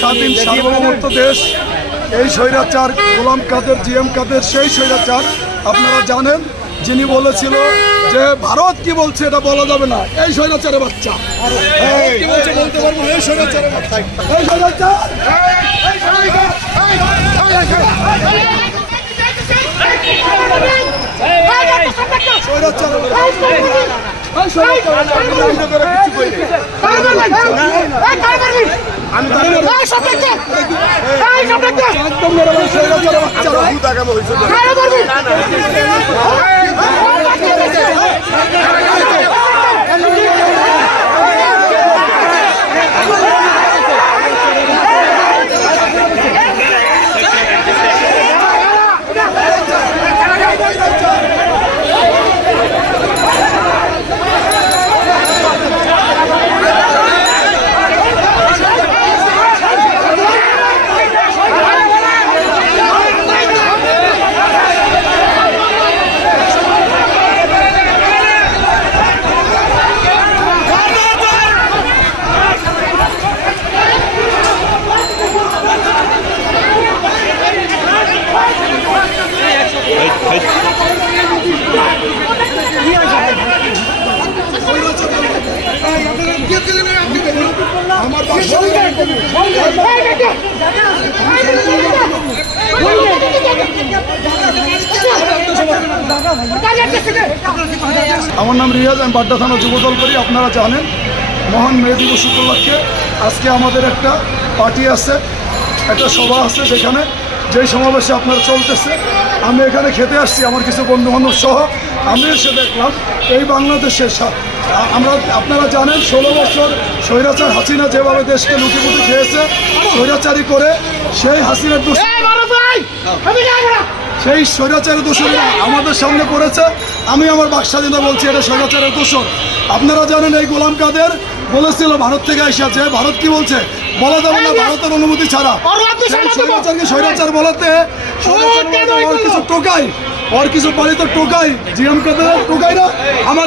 স্বাধীন সার্বভৌমত্ব দেশ, এই স্বৈরাচার গোলাম কাদের, জিএম কাদের সেই স্বৈরাচার। আপনারা জানেন যিনি বলেছিল যে ভারত কি বলছে এটা বলা যাবে না, এই স্বৈরাচারের বাচ্চা কি বলছে বলতে পারবো, এই স্বৈরাচারের বাচ্চা, এই স্বৈরাচার। আমার নাম রিয়াজ, আমি বাড্ডা থানা যুবদল করি। আপনারা জানেন মহান মে দিবস উপলক্ষে আজকে আমাদের একটা পার্টি আছে, একটা সভা আছে, যেখানে যেই সমাবেশে আপনারা চলতেছে আমি এখানে খেতে আসছি আমার কিছু বন্ধুবান্ধব সহ। আমি এসে দেখলাম এই বাংলাদেশের আপনারা জানেন 16 বছর স্বৈরাচার হাসিনা যেভাবে দেশকে লুটিপুটি খেয়েছে, স্বৈরাচারী করে সেই হাসিনার সেই স্বৈরাচারের দোষরা আমাদের সামনে পড়েছে। আমি আমার বাকস্বাধীনতা বলছি, এটা স্বৈরাচারের দোষর। আপনারা জানেন এই গোলাম কাদের বলেছিল ভারত থেকে এসেছে, ভারত কি বলছে বলা যাবে না ভারতের অনুমতি ছাড়া। স্বৈরাচারকে স্বৈরাচার বলাতে ওর কিছু টোকাই, ওর কিছু পালিত টোকাই, জিএম কাদের টোকাই না আমার